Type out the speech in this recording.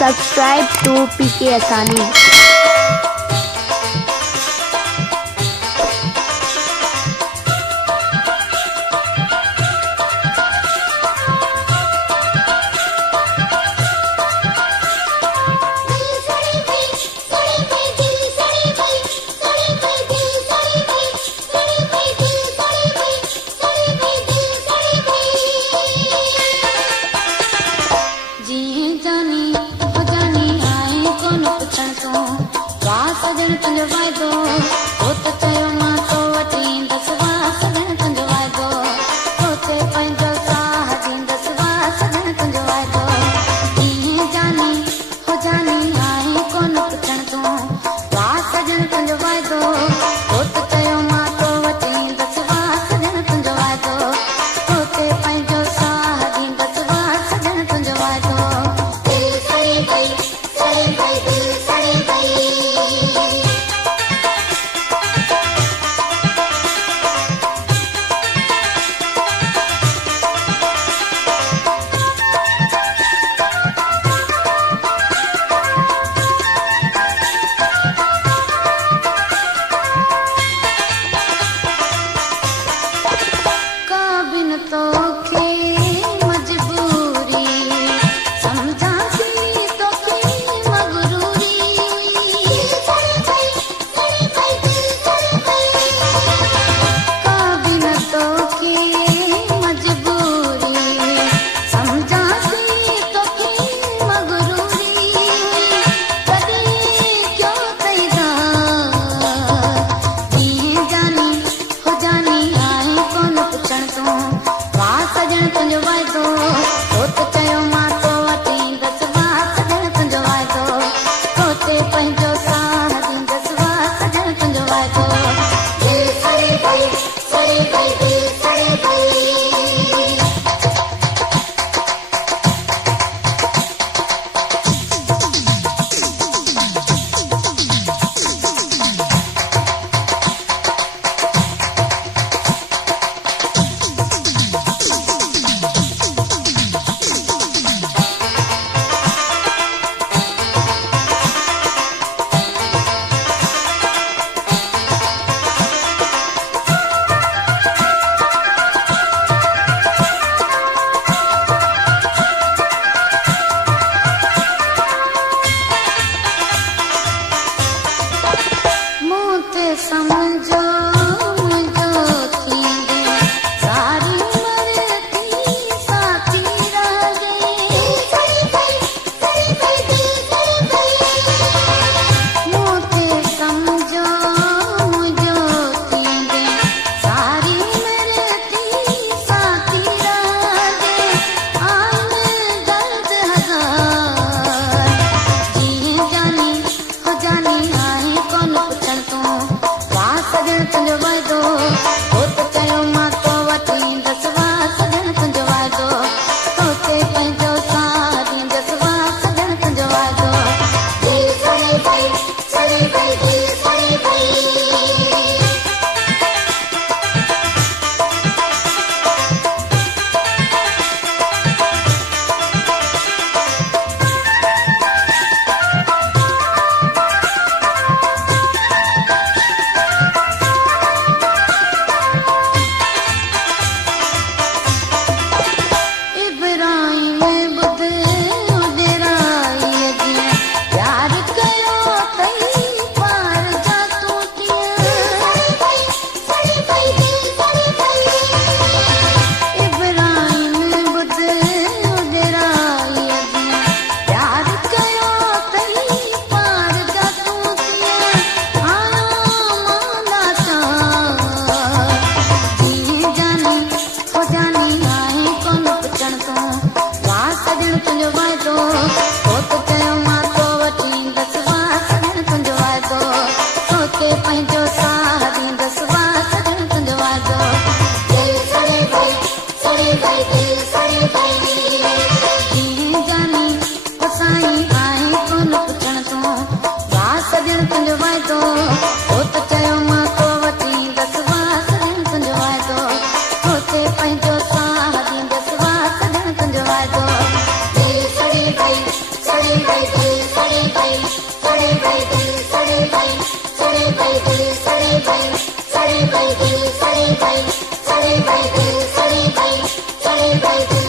subscribe to PK Asani. सजन तुंहिंजो वाइदो हो त चयो मां तो वठी ईंदसि वा सजन तुंहिंजो वाइदो सोचे पंहिंजो साह ॾींदसि वा सजन तुंहिंजो वाइदो कीअं जानी हो जानी आई कोन पुछण तूं वा सजन तुंहिंजो वाइदो हो त चयो मां तो वठी ईंदसि वा सजन तुंहिंजो वाइदो सोचे पंहिंजो साह ॾींदसि वा सजन तुंहिंजो वाइदो दिलि सड़ी वई दिलि सड़ी वई Bye. सड़े भाई दिल सड़े भाई सड़े भाई दिल सड़े भाई सड़े भाई दिल सड़े भाई सड़े भाई दिल सड़े भाई सड़े भाई दिल सड़े भाई सड़े भाई